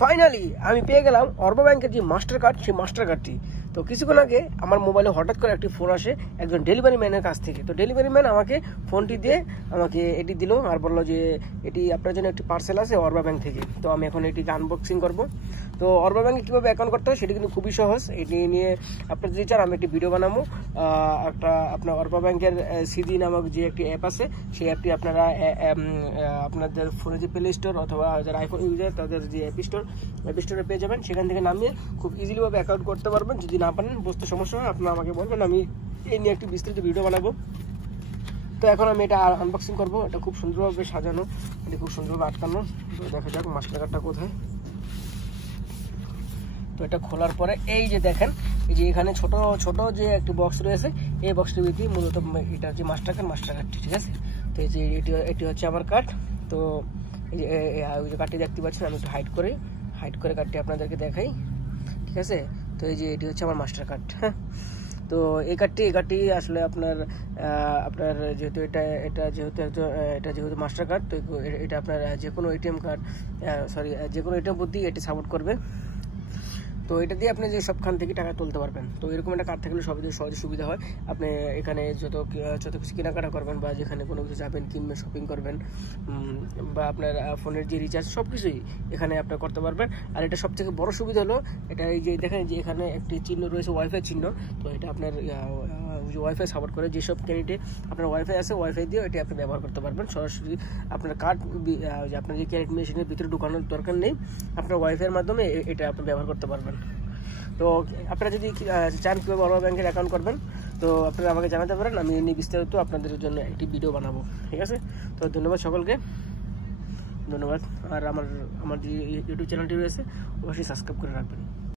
Finally আমি পেয়ে গেলাম অর্বা ব্যাংকের যে মাস্টার কার্ড, সেই মাস্টার কার্ডটি। তো কিছুক্ষণ আগে আমার মোবাইলে হঠাৎ করে একটি ফোন আসে একজন ডেলিভারি ম্যানের কাছ থেকে। তো ডেলিভারি ম্যান আমাকে ফোনটি দিয়ে আমাকে এটি দিল আর বললো যে এটি আপনার জন্য একটি পার্সেল আছে অর্বা ব্যাংক থেকে। তো আমি এখন এটিকে আনবক্সিং করব। তো অর্বা ব্যাংকে কীভাবে অ্যাকাউন্ট করতে হয় সেটি কিন্তু খুবই সহজ। এটি নিয়ে আপনার যদি চান আমি একটি ভিডিও বানাবো। একটা আপনার অর্বা ব্যাংকের সিডি নামক যে একটি অ্যাপ আছে, সেই অ্যাপটি আপনারা আপনাদের ফোনে যে প্লে স্টোর অথবা যারা আইফোন ইউজার তাদের যে অ্যাপ স্টোরে পেয়ে যাবেন। সেখান থেকে নামিয়ে খুব ইজিলিভাবে অ্যাকাউন্ট করতে পারবেন। যদি না পারেন, বুঝতে সমস্যা হয়, আপনারা আমাকে বলবেন, আমি এই নিয়ে একটি বিস্তারিত ভিডিও বানাবো। তো এখন আমি এটা আনবক্সিং করবো। এটা খুব সুন্দরভাবে সাজানো, এটা খুব সুন্দরভাবে আটকানো। তো দেখা যাক মাস্টার কার্ডটা কোথায়। তো এটা খোলার পরে এই যে দেখেন, এই যে এখানে ছোট ছোট যে একটি বক্স রয়েছে, এই বক্সটির ভিতরে মূলত এটা হচ্ছে মাস্টার কার্ডটি, ঠিক আছে। তো এই যে এটি হচ্ছে আমার কার্ড। তো এই যে কার্ডটি দেখতে পাচ্ছেন, আমি একটু হাইড করে কার্ডটি আপনাদেরকে দেখাই, ঠিক আছে। তো এই যে এটি হচ্ছে আমার মাস্টার কার্ড। হ্যাঁ, তো এই কার্ডটি আসলে আপনার যেহেতু এটা যেহেতু মাস্টার কার্ড, তো এটা আপনার যে কোনো এটিএম কার্ড যে কোনো এটিএম বুদ্ধি এটি সাপোর্ট করবে। তো এটা দিয়ে আপনি যে সবখান থেকে টাকা তুলতে পারবেন। তো এরকম একটা কার্ড থাকলে সহজে সুবিধা হয়। আপনি এখানে যত কিছু কেনাকাটা করবেন বা যেখানে কোনো কিছু যাবেন, কিনবেন, শপিং করবেন, বা আপনার ফোনের যে রিচার্জ, সব কিছুই এখানে আপনার করতে পারবেন। আর এটা সবথেকে বড় সুবিধা হলো, এটা এই যে দেখেন যে এখানে একটি চিহ্ন রয়েছে, ওয়াইফাই চিহ্ন। তো এটা আপনার ওয়াইফাই সাপোর্ট করে। যেসব ক্যান্ডিডেটে আপনার ওয়াইফাই আছে, ওয়াইফাই দিয়ে এটি আপনি ব্যবহার করতে পারবেন। সরাসরি আপনার কার্ড আপনার যে ক্যারেট মেশিনের ভিতরে ঢুকানোর দরকার নেই, আপনার ওয়াইফাইয়ের মাধ্যমে এটা আপনি ব্যবহার করতে পারবেন। তো আপনারা যদি চান কীভাবে অর্বা ব্যাংকের অ্যাকাউন্ট করবেন, তো আপনারা আমাকে জানাতে পারেন। আমি এ নিয়ে বিস্তারিত আপনাদের জন্য একটি ভিডিও বানাবো, ঠিক আছে। তো ধন্যবাদ সকলকে, ধন্যবাদ। আর আমার যে ইউটিউব চ্যানেলটি রয়েছে অবশ্যই সাবস্ক্রাইব করে রাখবেন।